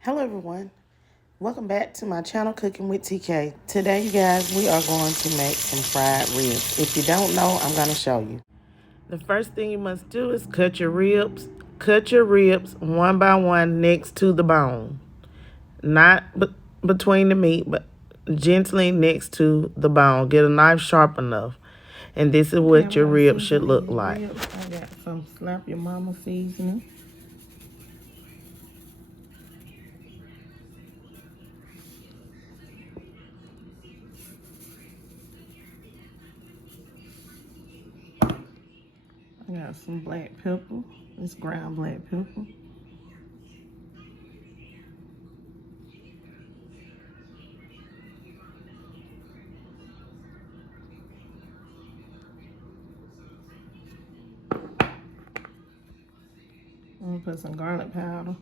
Hello everyone, welcome back to my channel Cooking with TK. Today you guys, we are going to make some fried ribs. If you don't know, I'm going to show you. The first thing you must do is cut your ribs. Cut your ribs one by one next to the bone. Not between the meat, but gently next to the bone. Get a knife sharp enough. And this is what your ribs should look like. I got some Slap Your Mama seasoning. I got some black pepper. It's ground black pepper. I'm gonna put some garlic powder.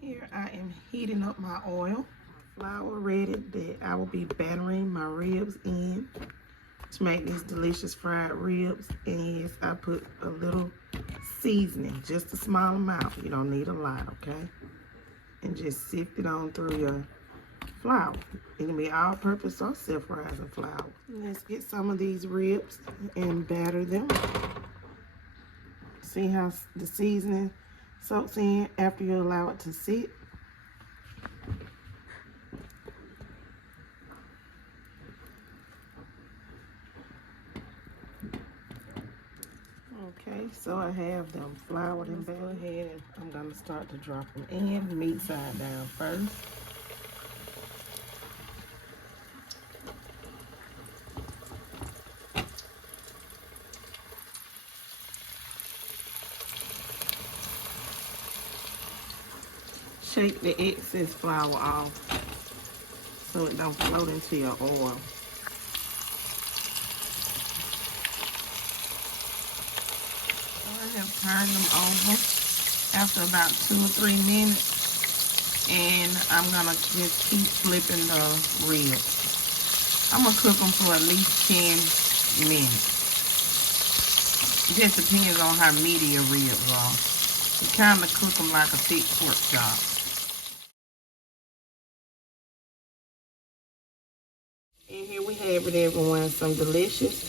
Here I am heating up my oil. Flour ready that I will be battering my ribs in to make these delicious fried ribs. And yes, I put a little seasoning, just a small amount. You don't need a lot, okay? And just sift it on through your flour. It can be all-purpose or self-rising flour. Let's get some of these ribs and batter them. See how the seasoning soaks in after you allow it to sit. Okay, so I have them floured and battered. Go ahead and I'm gonna start to drop them in, meat side down first. Shake the excess flour off so it don't float into your oil. I have turned them over after about 2 or 3 minutes, and I'm gonna just keep flipping the ribs. I'm gonna cook them for at least 10 minutes. It just depends on how meaty your ribs are. You kind of cook them like a thick pork chop. And here we have it, everyone, some delicious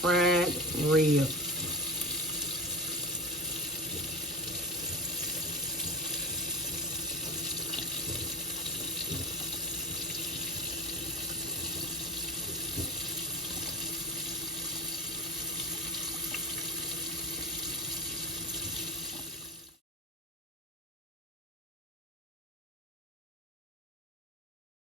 fried ribs.